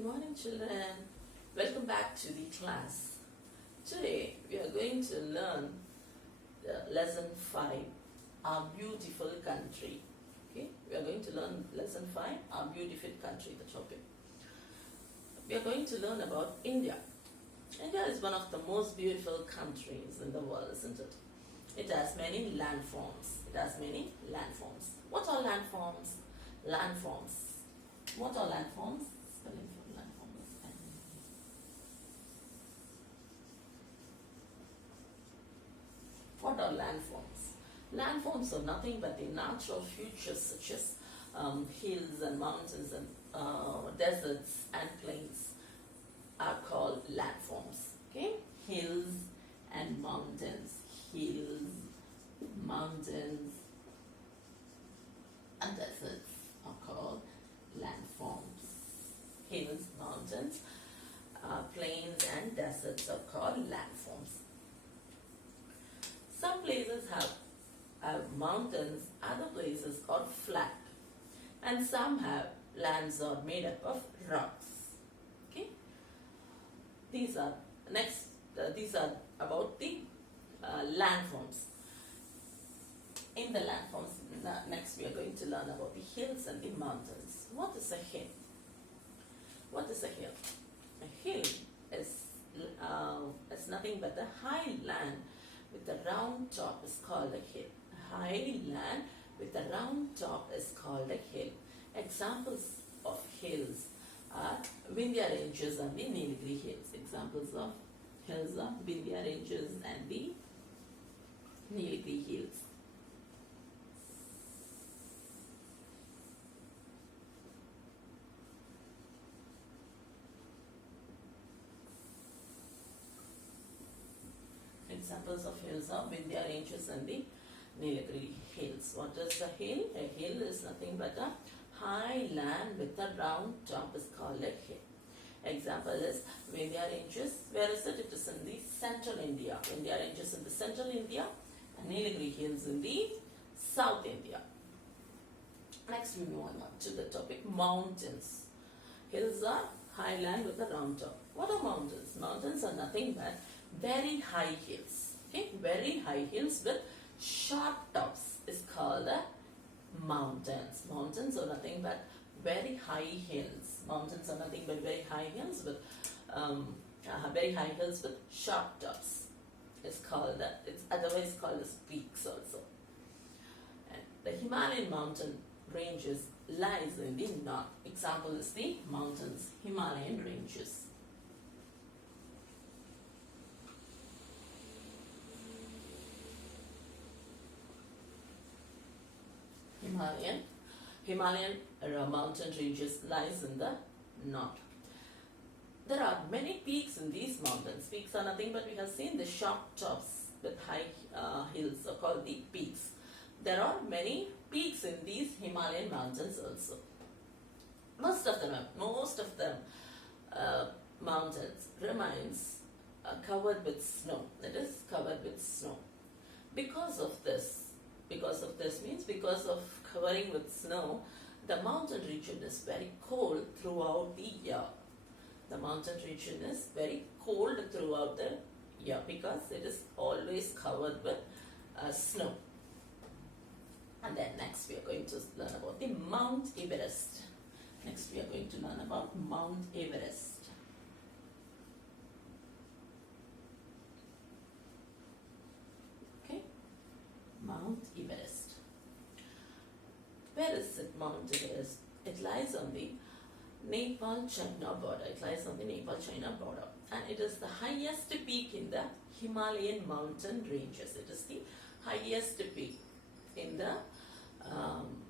Good morning, children. Welcome back to the class. Today we are going to learn lesson 5, Our Beautiful Country. Okay, we are going to learn lesson 5, Our Beautiful Country, the topic. We are going to learn about India. India is one of the most beautiful countries in the world, isn't it? It has many landforms. What are landforms? What are landforms? Spelling for landforms. What are landforms? Landforms are nothing but the natural features such as hills and mountains and deserts and plains are called landforms. Okay, hills and mountains, and deserts are called landforms. Hills, mountains, plains and deserts are called landforms. Some places have mountains, other places are flat, and some have lands are made up of rocks. Okay, these are about the landforms. In the landforms, next we are going to learn about the hills and the mountains. What is a hill? A hill is nothing but a high land with a round top is called a hill. A high land with a round top is called a hill. Examples of hills are Vindhya Ranges and the Nilgiri Hills. Examples of hills are Vindhya Ranges and the Nilgiri Hills. Examples of hills are Vindhya Ranges and the Nilgiri Hills. What is a hill? A hill is nothing but a high land with a round top is called a hill. Example is Vindhya Ranges. Where is it? It is in the central India. Vindhya Ranges in the central India and Nilgiri Hills in the south India. Next we move on to the topic mountains. Hills are high land with a round top. What are mountains? Mountains are nothing but very high hills. Okay, very high hills with sharp tops is called the mountains. Mountains are nothing but very high hills. Mountains are nothing but very high hills with sharp tops. It's otherwise called as peaks also. And the Himalayan mountain ranges lies in the north. Example is the mountains, Himalayan ranges. Himalayan mountain ranges lies in the north. There are many peaks in these mountains. Peaks are nothing but we have seen the sharp tops with high hills are called the peaks. There are many peaks in these Himalayan mountains also. Most of them mountains remains covered with snow. It is covered with snow. Because of covering with snow, the mountain region is very cold throughout the year. The mountain region is very cold throughout the year because it is always covered with snow. And then next we are going to learn about the Mount Everest. Okay, Mount Everest. Where is it, Mount Everest? It lies on the Nepal-China border. And it is the highest peak in the Himalayan mountain ranges. It is the highest peak in the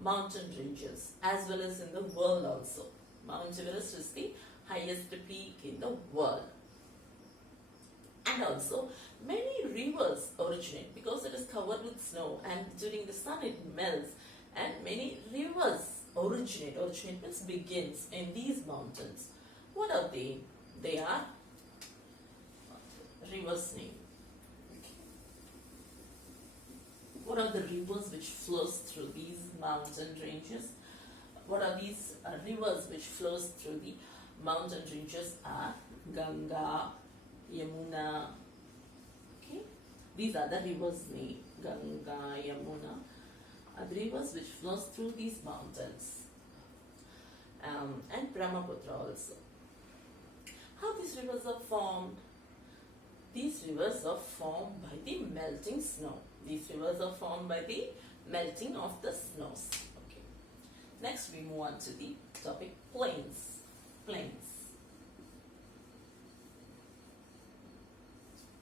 mountain ranges as well as in the world also. Mount Everest is the highest peak in the world. And also many rivers originate because it is covered with snow and during the sun it melts. And many rivers originate means begins in these mountains. What are they? They are rivers name. What are the rivers which flows through these mountain ranges? What are these rivers which flows through the mountain ranges are Ganga, Yamuna. Okay, these are the rivers name. Ganga, Yamuna are the rivers which flows through these mountains. And Brahmaputra also. How these rivers are formed? These rivers are formed by the melting snow. These rivers are formed by the melting of the snows. Okay. Next we move on to the topic plains. Plains.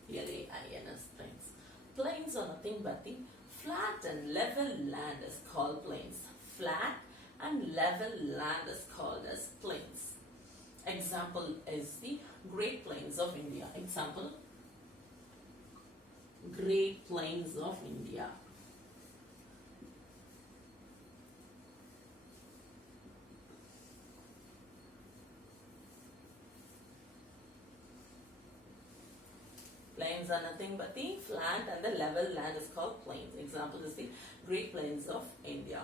P-L-A-I-N-S, plains. Plains are nothing but the flat and level land is called plains. Flat and level land is called as plains. Example is the Great Plains of India. Example, Great Plains of India. Plains are nothing but the flat and the level land is called plains. Example is the Great Plains of India.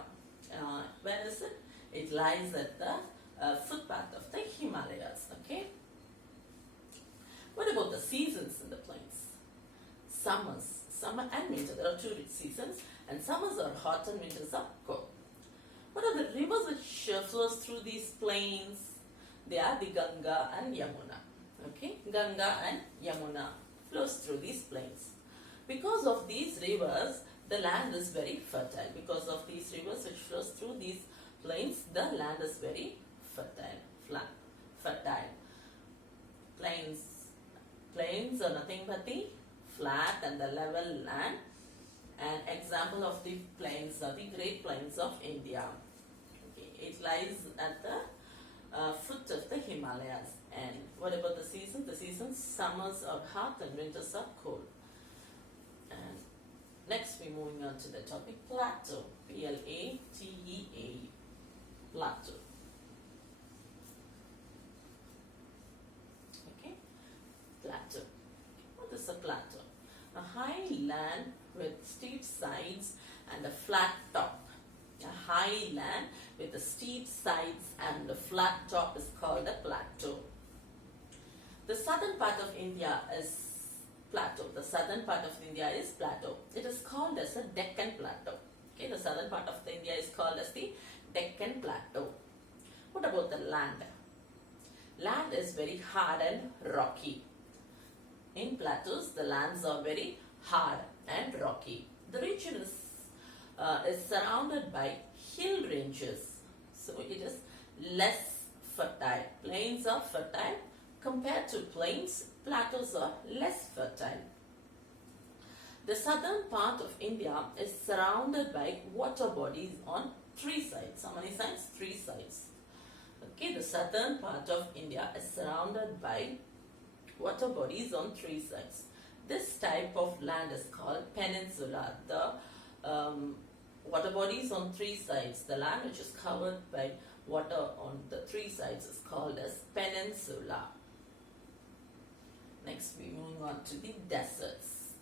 Where is it? It lies at the footpath of the Himalayas. Okay. What about the seasons in the plains? Summer and winter. There are two seasons, and summers are hot and winters are cold. What are the rivers which flows through these plains? They are the Ganga and Yamuna. Okay, Ganga and Yamuna flows through these plains. Because of these rivers, the land is very fertile. Because of these rivers which flows through these plains, the land is very fertile. Fertile. Plains are nothing but the flat and the level land. An example of the plains are the Great Plains of India. Okay. It lies at the foot of the Himalayas. And what about the seasons? The seasons, summers are hot and winters are cold. And next we're moving on to the topic plateau. P-L-A-T-E-A. Plateau. Okay. Plateau. What is a plateau? A high land with steep sides and a flat top. A high land with the steep sides and the flat top is called a plateau. The southern part of India is plateau. The southern part of India is plateau. It is called as a Deccan Plateau. Okay, the southern part of India is called as the Deccan Plateau. What about the land? Land is very hard and rocky. In plateaus, the lands are very hard and rocky. The region is surrounded by hill ranges, so it is less fertile. Plains are fertile. Compared to plains, plateaus are less fertile. The southern part of India is surrounded by water bodies on three sides. How many sides? Three sides. Okay, the southern part of India is surrounded by water bodies on three sides. This type of land is called peninsula. The water bodies on three sides, the land which is covered by water on the three sides is called as peninsula. Next we move on to the deserts.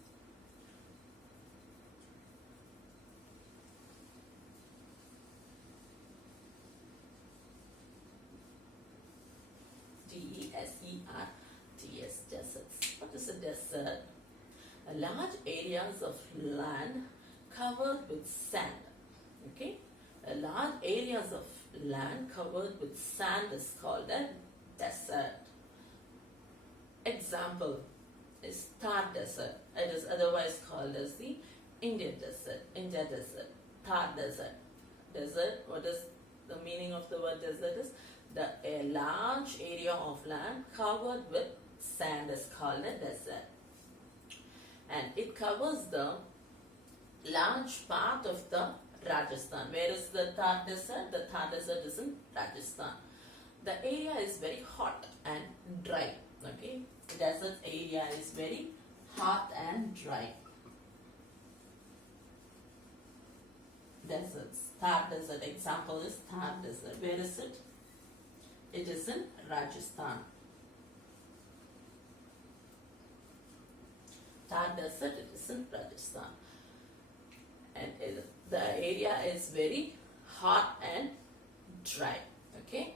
D-E-S-E-R-T-S, deserts. What is a desert? A large areas of land covered with sand. Okay, a large areas of land covered with sand is called a desert. Example is Thar Desert. It is otherwise called as the India Desert. India Desert. Thar Desert. Desert, what is the meaning of the word desert is? A large area of land covered with sand is called a desert. And it covers the large part of the Rajasthan. Where is the Thar Desert? The Thar Desert is in Rajasthan. The area is very hot and dry. Okay, the desert area is very hot and dry. Deserts. Thar Desert. Example is Thar Desert. Where is it? It is in Rajasthan. Thar Desert, it is in Rajasthan. And the area is very hot and dry. Okay.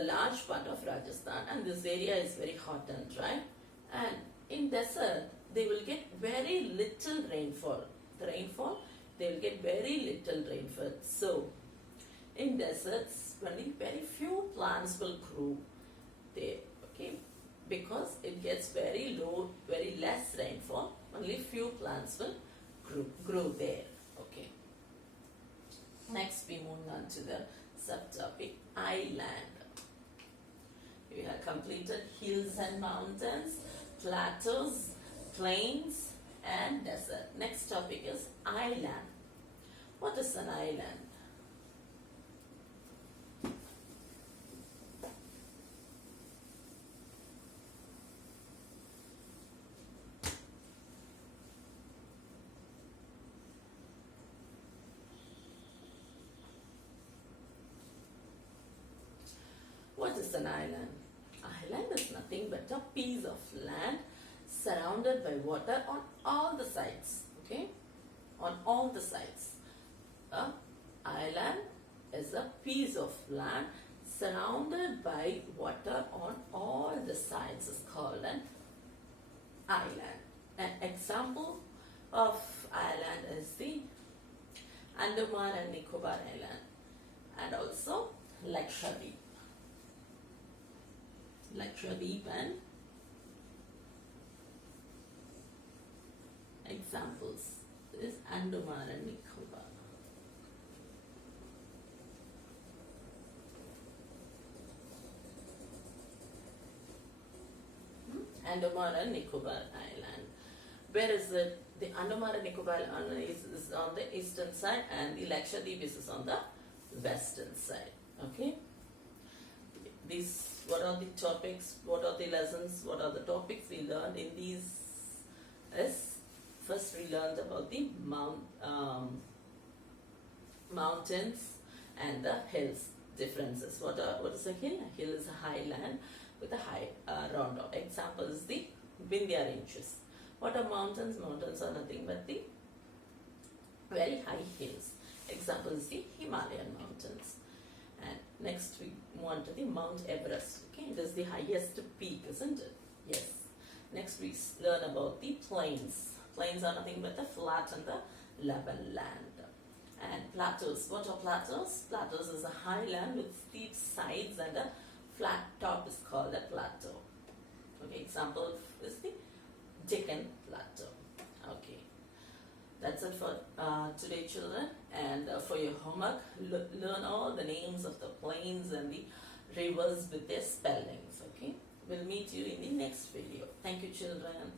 a large part of Rajasthan, and this area is very hot and dry. And in desert, they will get very little rainfall. The rainfall, they will get very little rainfall. So, in deserts, only very few plants will grow there. Okay, because it gets very low, very less rainfall. Only few plants will grow there. Okay. Next, we move on to the subtopic island. We have completed hills and mountains, plateaus, plains, and desert. Next topic is island. What is an island? What is an island? Island is nothing but a piece of land surrounded by water on all the sides. Okay, on all the sides. A island is a piece of land surrounded by water on all the sides is called an island. An example of island is the Andaman and Nicobar Island, and also Lakshadweep. Lakshadweep and examples is Andaman and Nicobar. Andaman and Nicobar Island. Where is it? The Andaman and Nicobar Island is on the eastern side, and the Lakshadweep is on the western side. Okay. What are the topics? What are the lessons? What are the topics we learned in these? First we learned about the mountains and the hills differences. What is a hill? A hill is a highland with a high round off. Example is the Vindhya ranges. What are mountains? Mountains are nothing but the very high hills. Example is the Himalayan mountains. And next we move on to the Mount Everest. Okay, it is the highest peak, isn't it? Yes. Next we learn about the plains. Plains are nothing but the flat and the level land. And plateaus. What are plateaus? Plateaus is a high land with steep sides and a flat top is called a plateau. Okay, example is the Deccan Plateau. Okay. That's it for today, children. And for your homework, learn all the names of the plains and the rivers with their spellings. Okay. We'll meet you in the next video. Thank you, children.